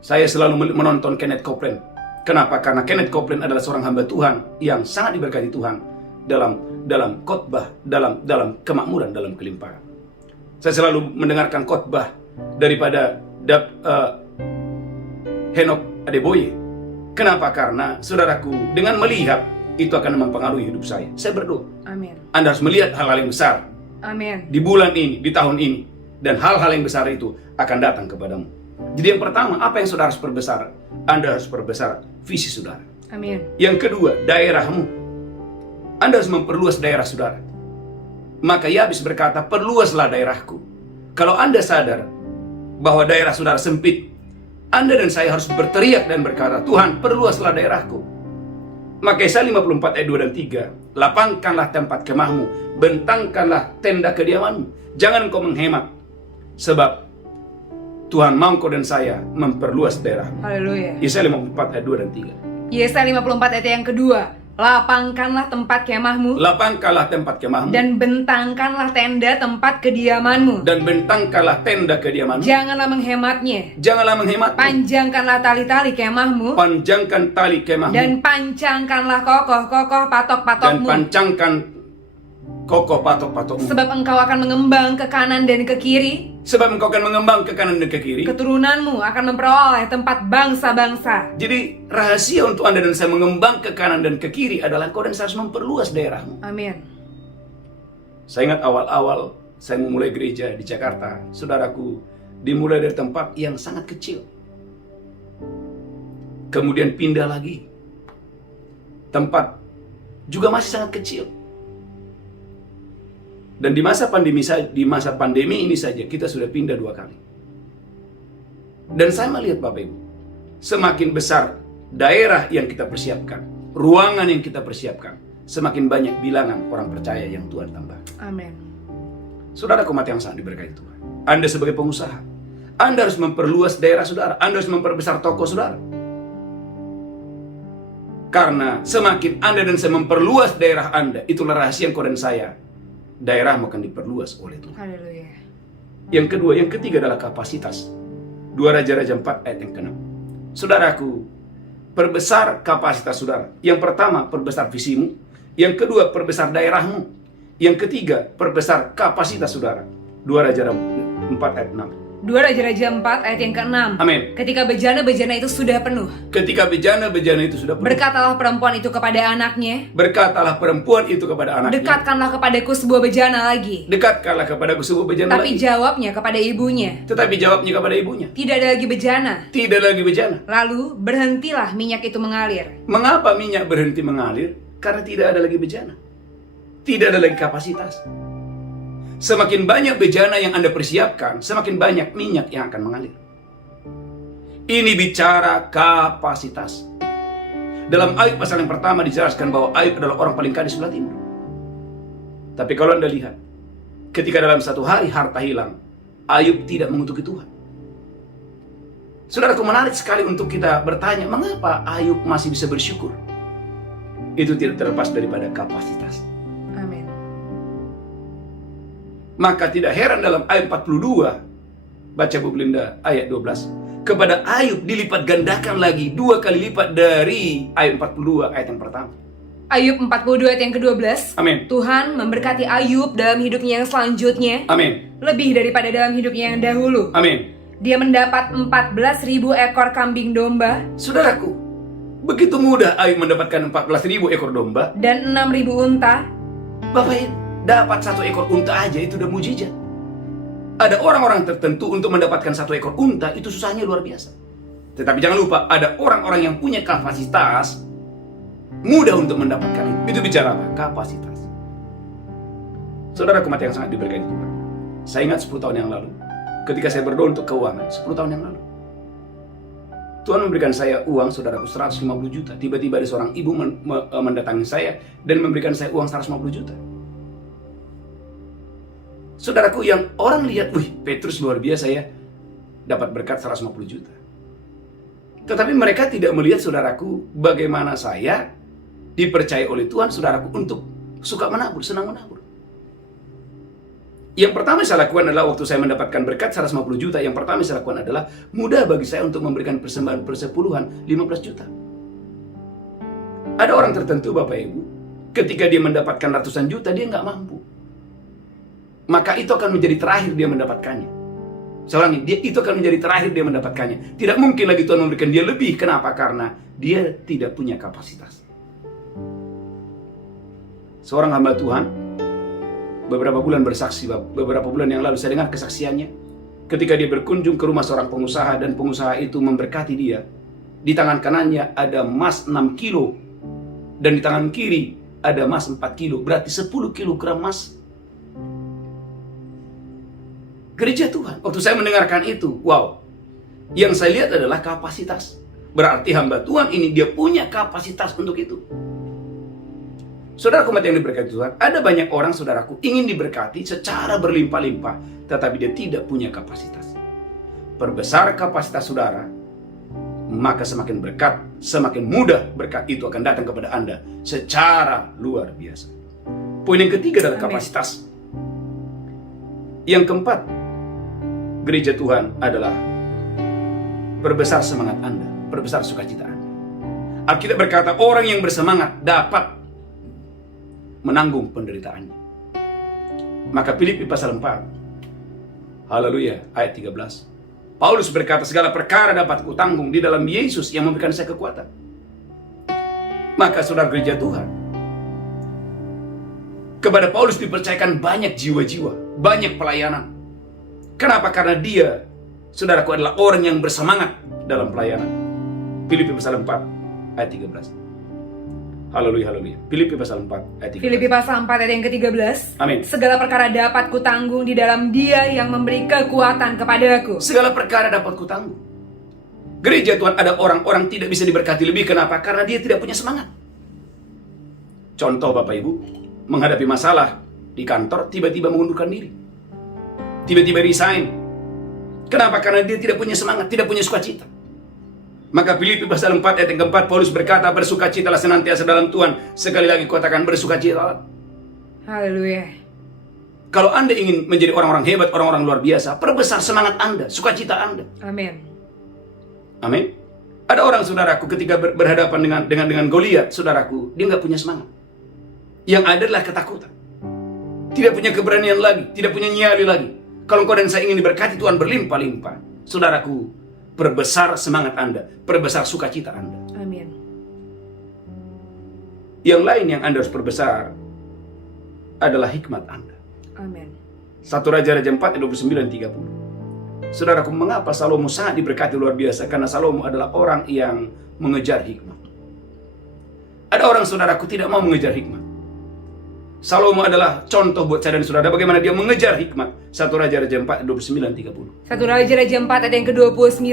saya selalu menonton Kenneth Copeland. Kenapa? Karena Kenneth Copeland adalah seorang hamba Tuhan yang sangat diberkati Tuhan dalam khotbah, dalam kemakmuran, dalam kelimpahan. Saya selalu mendengarkan khotbah daripada Henok Adeboye. Kenapa? Karena saudaraku, dengan melihat itu akan mempengaruhi hidup saya. Saya berdoa. Amin. Anda harus melihat hal-hal yang besar Amin. di bulan ini, di tahun ini, dan hal-hal yang besar itu akan datang kepadamu. Jadi yang pertama, apa yang saudara harus perbesar? Anda harus perbesar visi saudara. Amin. Yang kedua, daerahmu. Anda harus memperluas daerah saudara. Maka Yabes berkata, perluaslah daerahku. Kalau Anda sadar bahwa daerah saudara sempit, Anda dan saya harus berteriak dan berkata, Tuhan, perluaslah daerahku. Maka Yesaya 54 ayat 2 dan 3, lapangkanlah tempat kemahmu, bentangkanlah tenda kediamanmu. Jangan kau menghemat, sebab Tuhan mau kau dan saya memperluas daerah. Haleluya. Yesaya 54 ayat 2 dan 3. Yesaya 54 ayat yang kedua, lapangkanlah tempat kemahmu, Lapangkanlah tempat kemahmu, dan bentangkanlah tenda tempat kediamanmu. dan bentangkanlah tenda kediamanmu. Janganlah menghematnya. Janganlah menghemat. Panjangkanlah tali-tali kemahmu, Panjangkan tali kemahmu, dan pancangkanlah kokoh-kokoh dan patok-patokmu. pancangkan kokoh patok-patokmu. Sebab engkau akan mengembang ke kanan dan ke kiri. Sebab engkau akan mengembang ke kanan dan ke kiri. Keturunanmu akan memperoleh tempat bangsa-bangsa. Jadi rahasia untuk Anda dan saya mengembang ke kanan dan ke kiri adalah engkau dan saya harus memperluas daerahmu. Amin. Saya ingat awal-awal saya memulai gereja di Jakarta, saudaraku, dimulai dari tempat yang sangat kecil. Kemudian pindah lagi. Tempat juga masih sangat kecil. Dan di masa pandemi ini saja kita sudah pindah 2 kali. Dan saya melihat Bapak Ibu, semakin besar daerah yang kita persiapkan, ruangan yang kita persiapkan, semakin banyak bilangan orang percaya yang Tuhan tambah. Amin. Saudara umat yang sangat diberkati Tuhan, Anda sebagai pengusaha, Anda harus memperluas daerah saudara, Anda harus memperbesar toko saudara. Karena semakin Anda dan saya memperluas daerah Anda, itulah rahasia engkau dan saya, daerahmu akan diperluas oleh Tuhan. Haleluya. Yang kedua, yang ketiga adalah kapasitas. 2 Raja-Raja 4 ayat yang ke-6. Saudaraku, perbesar kapasitas saudara. Yang pertama, perbesar visimu. Yang kedua, perbesar daerahmu. Yang ketiga, perbesar kapasitas saudara. 2 Raja-Raja 4 ayat 6. 2 Raja-Raja 4 ayat yang ke-6. Amin. Ketika bejana-bejana itu sudah penuh, Ketika bejana-bejana itu sudah penuh, berkatalah perempuan itu kepada anaknya, berkatalah perempuan itu kepada anaknya, dekatkanlah kepadaku sebuah bejana lagi. dekatkanlah kepadaku sebuah bejana Tapi lagi. jawabnya kepada ibunya, Tetapi jawabnya kepada ibunya, tidak ada lagi bejana. tidak lagi bejana. Lalu berhentilah minyak itu mengalir. Mengapa minyak berhenti mengalir? Karena tidak ada lagi bejana. Tidak ada lagi kapasitas. Semakin banyak bejana yang Anda persiapkan, semakin banyak minyak yang akan mengalir. Ini bicara kapasitas. Dalam Ayub pasal yang pertama dijelaskan bahwa Ayub adalah orang paling kaya di sebelah timur. Tapi kalau Anda lihat, ketika dalam satu hari harta hilang, Ayub tidak mengutuki Tuhan. Saudaraku, menarik sekali untuk kita bertanya, mengapa Ayub masih bisa bersyukur? Itu tidak terlepas daripada kapasitas. Amin. Maka tidak heran dalam ayat 42, baca Bu Belinda ayat 12, kepada Ayub dilipat gandakan lagi 2 kali lipat dari ayat 42 ayat yang pertama. Ayub 42 ayat yang ke-12. Amin. Tuhan memberkati Ayub dalam hidupnya yang selanjutnya. Amin. Lebih daripada dalam hidupnya yang dahulu. Amin. Dia mendapat 14.000 ekor kambing domba. Saudaraku, begitu mudah Ayub mendapatkan 14.000 ekor domba. Dan 6.000 unta. Bapak Ibu, dapat 1 ekor unta aja itu udah mujizat. Ada orang-orang tertentu untuk mendapatkan 1 ekor unta itu susahnya luar biasa. Tetapi jangan lupa, ada orang-orang yang punya kapasitas mudah untuk mendapatkan itu. Itu bicara apa? Kapasitas. Saudara umat yang sangat diberkati Tuhan. Saya ingat 10 tahun yang lalu, ketika saya berdoa untuk keuangan, 10 tahun yang lalu, Tuhan memberikan saya uang, saudaraku, 150 juta. Tiba-tiba ada seorang ibu mendatangi saya dan memberikan saya uang 150 juta. Saudaraku, yang orang lihat, wih, Petrus luar biasa ya, dapat berkat 150 juta. Tetapi mereka tidak melihat, saudaraku, bagaimana saya dipercaya oleh Tuhan, saudaraku, untuk suka menabur, senang menabur. Yang pertama saya lakukan adalah waktu saya mendapatkan berkat 150 juta, yang pertama saya lakukan adalah mudah bagi saya untuk memberikan persembahan persepuluhan 15 juta. Ada orang tertentu, Bapak Ibu, ketika dia mendapatkan ratusan juta, dia nggak mampu. Maka itu akan menjadi terakhir dia mendapatkannya. Seorang ini, itu akan menjadi terakhir dia mendapatkannya. Tidak mungkin lagi Tuhan memberikan dia lebih. Kenapa? Karena dia tidak punya kapasitas. Seorang hamba Tuhan beberapa bulan bersaksi, beberapa bulan yang lalu saya dengar kesaksiannya. Ketika dia berkunjung ke rumah seorang pengusaha dan pengusaha itu memberkati dia. Di tangan kanannya ada emas 6 kilo. Dan di tangan kiri ada emas 4 kilo. Berarti 10 kilogram emas. Gereja Tuhan, waktu saya mendengarkan itu, wow. Yang saya lihat adalah kapasitas. Berarti hamba Tuhan ini dia punya kapasitas untuk itu. Saudara umat yang diberkati Tuhan, ada banyak orang, saudaraku, ingin diberkati secara berlimpah-limpah, tetapi dia tidak punya kapasitas. Perbesar kapasitas saudara, maka semakin berkat, semakin mudah berkat itu akan datang kepada Anda secara luar biasa. Poin yang ketiga adalah kapasitas. Yang keempat, gereja Tuhan adalah perbesar semangat Anda, perbesar sukacita Anda. Alkitab berkata, orang yang bersemangat dapat menanggung penderitaannya. Maka Filipi pasal 4, haleluya, ayat 13. Paulus berkata, segala perkara dapat kutanggung di dalam Yesus yang memberikan saya kekuatan. Maka saudara gereja Tuhan, kepada Paulus dipercayakan banyak jiwa-jiwa, banyak pelayanan. Kenapa? Karena dia, saudaraku, adalah orang yang bersemangat dalam pelayanan. Filipi pasal 4 ayat 13. Haleluya, haleluya. Filipi pasal 4 ayat 13. Filipi pasal 4 ayat yang ke-13. Amin. Segala perkara dapat kutanggung di dalam Dia yang memberi kekuatan kepadaku. Segala perkara dapat kutanggung. Gereja Tuhan ada orang-orang tidak bisa diberkati lebih. Kenapa? Karena dia tidak punya semangat. Contoh Bapak Ibu, menghadapi masalah di kantor, tiba-tiba mengundurkan diri. Tiba-tiba resign. Kenapa? Karena dia tidak punya semangat, tidak punya sukacita. Maka Filipi pasal 4 ayat yang keempat, Paulus berkata, bersukacitalah senantiasa dalam Tuhan. Sekali lagi katakan bersukacitalah. Haleluya. Kalau Anda ingin menjadi orang-orang hebat, orang-orang luar biasa, perbesar semangat Anda, sukacita Anda. Amin. Amin. Ada orang, saudaraku, ketika berhadapan dengan Goliat, saudaraku, dia nggak punya semangat. Yang ada adalah ketakutan. Tidak punya keberanian lagi, tidak punya nyali lagi. Kalau engkau dan saya ingin diberkati Tuhan berlimpah-limpah, saudaraku, perbesar semangat Anda, perbesar sukacita Anda. Amin. Yang lain yang Anda harus perbesar adalah hikmat Anda. Amin. 1 Raja-Raja 4 ayat 29-30. Saudaraku, mengapa Salomo sangat diberkati luar biasa? Karena Salomo adalah orang yang mengejar hikmat. Ada orang saudaraku tidak mau mengejar hikmat. Salomo adalah contoh buat saya dan saudara bagaimana dia mengejar hikmat. 1 Raja-Raja 4, 29-30. 1 Raja-Raja 4 ayat yang ke-29.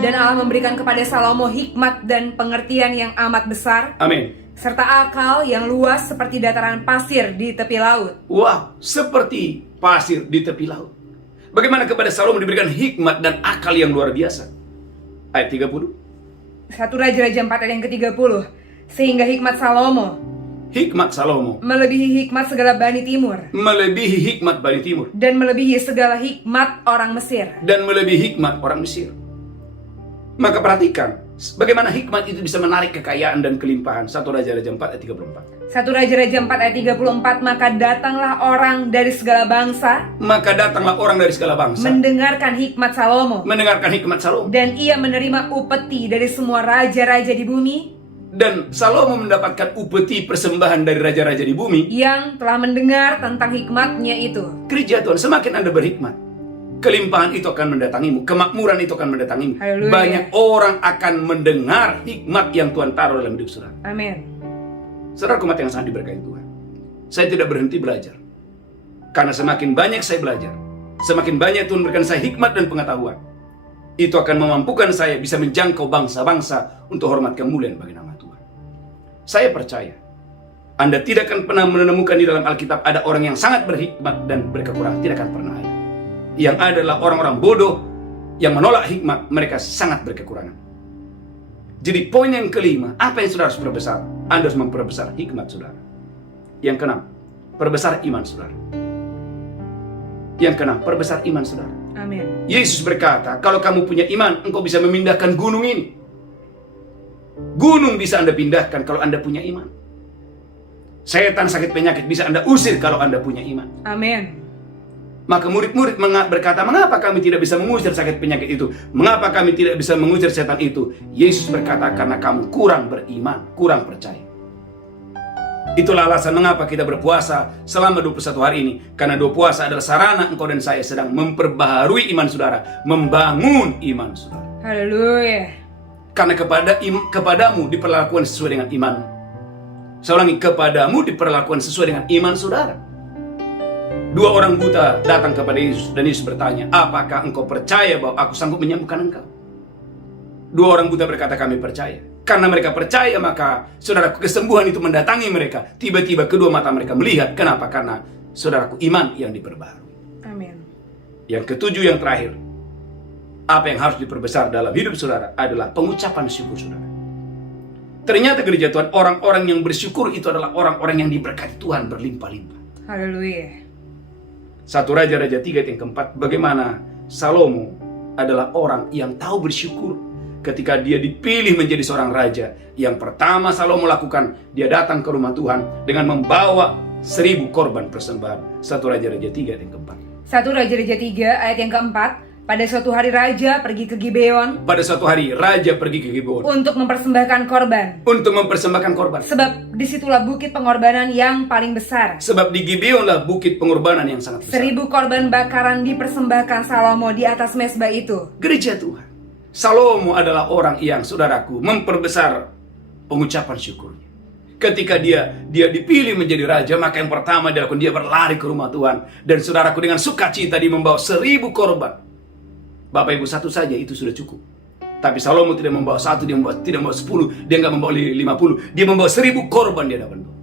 Dan Allah memberikan kepada Salomo hikmat dan pengertian yang amat besar, Amin. serta akal yang luas seperti dataran pasir di tepi laut. Wow, seperti pasir di tepi laut. Bagaimana kepada Salomo diberikan hikmat dan akal yang luar biasa. Ayat 30. 1 Raja-Raja 4 ayat yang ke-30. Sehingga hikmat Salomo melebihi hikmat segala Bani Timur, melebihi hikmat Bani Timur, dan melebihi segala hikmat orang Mesir. Maka perhatikan bagaimana hikmat itu bisa menarik kekayaan dan kelimpahan. 1 Raja-Raja 4 ayat 34. 1 Raja-Raja 4 ayat 34. Maka datanglah orang dari segala bangsa mendengarkan hikmat Salomo. Dan ia menerima upeti dari semua raja-raja di bumi. Dan Salomo mendapatkan upeti persembahan dari raja-raja di bumi yang telah mendengar tentang hikmatnya itu. Gereja Tuhan, semakin Anda berhikmat, kelimpahan itu akan mendatangimu, kemakmuran itu akan mendatangimu. Haleluya. Banyak orang akan mendengar hikmat yang Tuhan taruh dalam hidup saudara. Amin. Saudara umat yang sangat diberkati Tuhan, saya tidak berhenti belajar. Karena semakin banyak saya belajar, semakin banyak Tuhan berikan saya hikmat dan pengetahuan. Itu akan memampukan saya bisa menjangkau bangsa-bangsa untuk hormat kemuliaan bagi nama Tuhan. Saya percaya Anda tidak akan pernah menemukan di dalam Alkitab ada orang yang sangat berhikmat dan berkekurangan. Tidak akan pernah ada. Yang adalah orang-orang bodoh yang menolak hikmat, mereka sangat berkekurangan. Jadi poin yang kelima, apa yang saudara harus perbesar? Anda harus memperbesar hikmat saudara. Yang keenam, perbesar iman saudara. Yang keenam, perbesar iman saudara. Amin. Yesus berkata, kalau kamu punya iman, engkau bisa memindahkan gunung ini. Gunung bisa Anda pindahkan kalau Anda punya iman. Setan sakit penyakit bisa Anda usir kalau Anda punya iman. Amin. Maka murid-murid berkata, mengapa kami tidak bisa mengusir sakit penyakit itu? Mengapa kami tidak bisa mengusir setan itu? Yesus berkata, karena kamu kurang beriman, kurang percaya. Itulah alasan mengapa kita berpuasa selama 21 hari ini. Karena puasa adalah sarana engkau dan saya sedang memperbaharui iman saudara, membangun iman saudara. Haleluya. Karena kepadamu diperlakukan sesuai dengan iman. Saya ulangi, kepadamu diperlakukan sesuai dengan iman saudara. 2 orang buta datang kepada Yesus dan Yesus bertanya, apakah engkau percaya bahwa aku sanggup menyembuhkan engkau? 2 orang buta berkata, kami percaya. Karena mereka percaya, maka saudaraku, kesembuhan itu mendatangi mereka. Tiba-tiba kedua mata mereka melihat. Kenapa? Karena saudaraku, iman yang diperbaharui. Amin. Yang ketujuh, yang terakhir, apa yang harus diperbesar dalam hidup saudara adalah pengucapan syukur saudara. Ternyata gereja Tuhan, orang-orang yang bersyukur itu adalah orang-orang yang diberkati Tuhan berlimpah-limpah. Haleluya. 1 Raja-Raja 3 yang keempat, bagaimana Salomo adalah orang yang tahu bersyukur ketika dia dipilih menjadi seorang raja. Yang pertama Salomo lakukan, dia datang ke rumah Tuhan dengan membawa 1000 korban persembahan. 1 Raja-Raja 3 yang keempat. 1 Raja-Raja 3 ayat yang keempat. Pada suatu hari raja pergi ke Gibeon. Untuk mempersembahkan korban. Sebab disitulah bukit pengorbanan yang paling besar. Sebab di Gibeonlah bukit pengorbanan yang sangat besar. 1000 korban bakaran dipersembahkan Salomo di atas mezbah itu. Gereja Tuhan, Salomo adalah orang yang, saudaraku, memperbesar pengucapan syukurnya. Ketika dia dipilih menjadi raja, maka yang pertama dia lakukan, dia berlari ke rumah Tuhan. Dan saudaraku, dengan sukacita dia membawa 1000 korban. Bapak Ibu, satu saja itu sudah cukup. Tapi Salomo tidak membawa 1, dia tidak membawa 10, dia nggak membawa 50, dia membawa 1000 korban di hadapan Tuhan.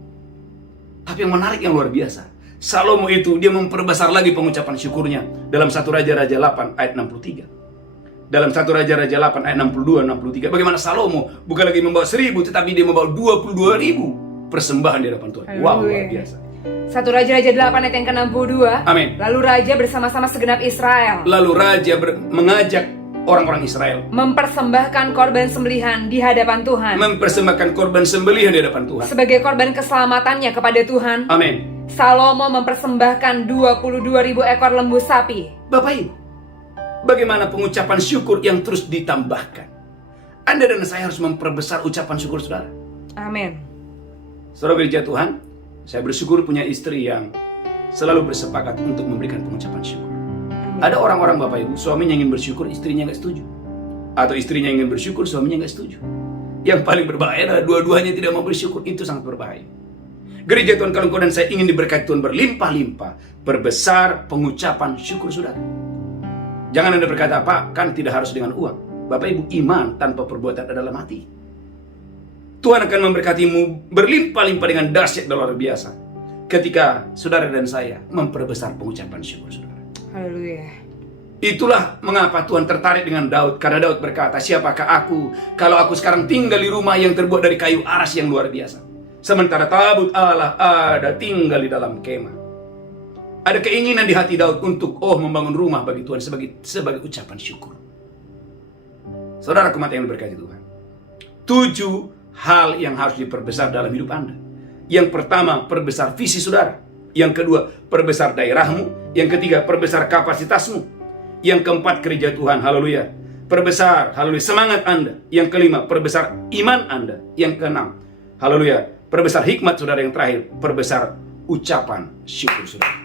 Tapi yang menarik, yang luar biasa, Salomo itu dia memperbesar lagi pengucapan syukurnya dalam 1 Raja-Raja 8 ayat 63. Dalam 1 Raja-Raja 8 ayat 62-63, bagaimana Salomo bukan lagi membawa 1000, tetapi dia membawa 22.000 persembahan di hadapan Tuhan. Wow, luar biasa. 1 Raja-Raja 8 ayat yang ke-62. Amin. Lalu raja bersama-sama segenap Israel. Lalu raja mengajak orang-orang Israel mempersembahkan korban sembelihan di hadapan Tuhan. Mempersembahkan korban sembelihan di hadapan Tuhan. Sebagai korban keselamatannya kepada Tuhan. Amin. Salomo mempersembahkan 22.000 ekor lembu sapi. Bapak Ibu, bagaimana pengucapan syukur yang terus ditambahkan? Anda dan saya harus memperbesar ucapan syukur saudara. Amin. Saudara gereja Tuhan, saya bersyukur punya istri yang selalu bersepakat untuk memberikan pengucapan syukur. Ada orang-orang Bapak Ibu, suaminya ingin bersyukur, istrinya nggak setuju. Atau istrinya ingin bersyukur, suaminya nggak setuju. Yang paling berbahaya adalah dua-duanya tidak mau bersyukur. Itu sangat berbahaya. Gereja Tuhan, kalau engkau dan saya ingin diberkati Tuhan berlimpah-limpah, perbesar pengucapan syukur saudara. Jangan Anda berkata, Pak, kan tidak harus dengan uang. Bapak Ibu, iman tanpa perbuatan adalah mati. Tuhan akan memberkatimu berlimpah-limpah dengan dahsyat dan luar biasa ketika saudara dan saya memperbesar pengucapan syukur saudara. Haleluya. Itulah mengapa Tuhan tertarik dengan Daud. Karena Daud berkata, siapakah aku kalau aku sekarang tinggal di rumah yang terbuat dari kayu aras yang luar biasa, sementara tabut Allah ada tinggal di dalam kemah. Ada keinginan di hati Daud untuk membangun rumah bagi Tuhan sebagai ucapan syukur. Saudara umat yang berkati Tuhan, 7 hal yang harus diperbesar dalam hidup Anda. Yang pertama, perbesar visi saudara. Yang kedua, perbesar daerahmu. Yang ketiga, perbesar kapasitasmu. Yang keempat, gereja Tuhan. Haleluya. Perbesar, haleluya, semangat Anda. Yang kelima, perbesar iman Anda. Yang keenam, haleluya, perbesar hikmat saudara. Yang terakhir, perbesar ucapan syukur saudara.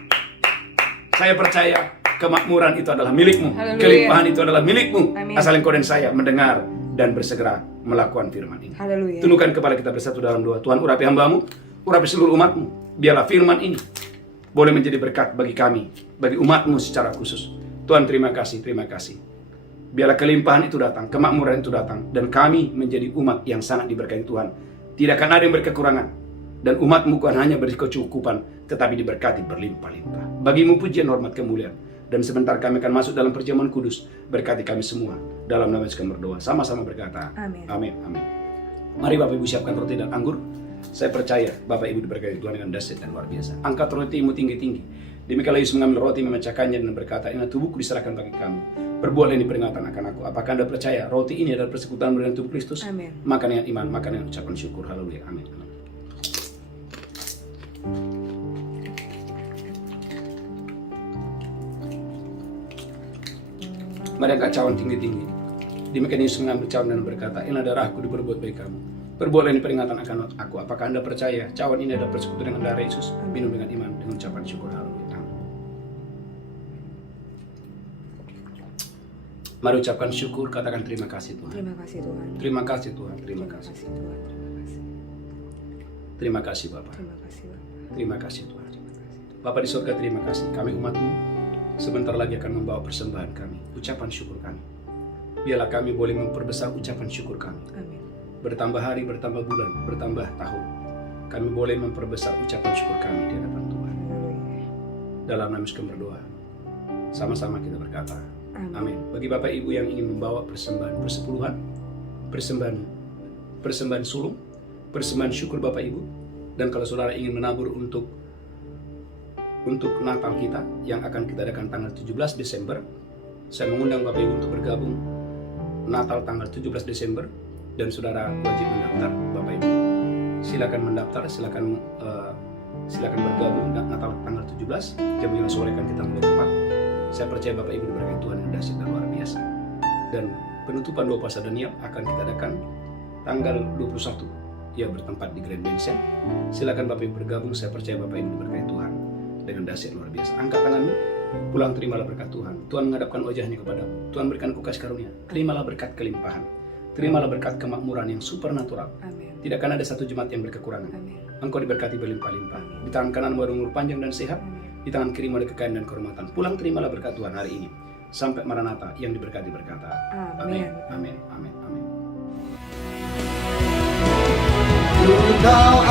Saya percaya kemakmuran itu adalah milikmu. Haleluya. Kelimpahan itu adalah milikmu. Amin. Asal engkau dan saya mendengar dan bersegera melakukan firman ini. Haleluya. Tundukkan kepala kita bersatu dalam doa. Tuhan, urapi hambamu, urapi seluruh umatmu. Biarlah firman ini boleh menjadi berkat bagi kami, bagi umatmu secara khusus. Tuhan, terima kasih, terima kasih. Biarlah kelimpahan itu datang, kemakmuran itu datang, dan kami menjadi umat yang sangat diberkati Tuhan. Tidak akan ada yang berkekurangan, dan umatmu bukan hanya berkecukupan, tetapi diberkati berlimpah-limpah. Bagimu pujian, hormat, kemuliaan. Dan sebentar kami akan masuk dalam perjamuan kudus. Berkati kami semua. Dalam nama Yesus kami berdoa. Sama-sama berkata, Amin. Amin. Amin. Mari Bapak Ibu siapkan roti dan anggur. Saya percaya Bapak Ibu diberkati Tuhan dengan dahsyat dan luar biasa. Angkat rotimu tinggi-tinggi. Demikianlah Yesus mengambil roti, memecahkannya dan berkata, inilah tubuhku diserahkan bagi kamu. Perbuatlah ini peringatan akan aku. Apakah Anda percaya roti ini adalah persekutuan dengan tubuh Kristus? Amin. Makan dengan iman, makan dengan ucapan syukur. Haleluya. Amin. Amin. Mari angkat cawan tinggi-tinggi. Demikian Yesus mengambil cawan dan berkata, inilah darahku diperbuat bagi kamu. Perbuatlah ini peringatan akan aku. Apakah Anda percaya cawan ini adalah persekutuan dengan darah Yesus? Minum dengan iman, dengan ucapan syukur. Haleluya. Mari ucapkan syukur, katakan terima kasih Tuhan. Terima kasih Tuhan. Terima kasih Tuhan, terima Terima kasih. kasih Tuhan. Terima kasih. Terima kasih Bapak. Terima kasih Bapak. Terima kasih Tuhan. Bapak di surga, terima kasih. Kami umat-Mu sebentar lagi akan membawa persembahan kami, ucapan syukur kami. Biarlah kami boleh memperbesar ucapan syukur kami. Amin. Bertambah hari, bertambah bulan, bertambah tahun, kami boleh memperbesar ucapan syukur kami di hadapan Tuhan. Haleluya. Dalam nama Yesus kami berdoa. Sama-sama kita berkata, Amin. amin. Bagi Bapak Ibu yang ingin membawa persembahan persepuluhan, persembahan sulung, persembahan syukur Bapak Ibu, dan kalau saudara ingin menabur untuk Natal kita yang akan kita adakan tanggal 17 Desember, saya mengundang Bapak Ibu untuk bergabung Natal tanggal 17 Desember, dan saudara wajib mendaftar. Bapak Ibu, silakan mendaftar, silakan bergabung Natal tanggal 17. Jam 5 sore akan kita mulai tepat. Saya percaya Bapak Ibu diberkati Tuhan yang dahsyat dan luar biasa. Dan penutupan doa puasa dan niat akan kita adakan tanggal 21, ya, bertempat di Grand Bensen. Silakan Bapak Ibu bergabung. Saya percaya Bapak Ibu diberkati Tuhan dengan dahsyat luar biasa. Angkat tanganmu, pulang terimalah berkat Tuhan. Tuhan menghadapkan wajahnya kepadamu. Tuhan berikan kasih karunia. Terimalah berkat kelimpahan. Terimalah berkat kemakmuran yang supernatural. Amin. Tidak akan ada satu jemaat yang berkekurangan. Amin. Engkau diberkati berlimpah-limpah. Di tangan kanan ada umur panjang dan sehat. Di tangan kiri ada kekayaan dan kehormatan. Pulang terimalah berkat Tuhan hari ini. Sampai Maranatha yang diberkati berkata, Amin. Amin. Amin. Amin. Kau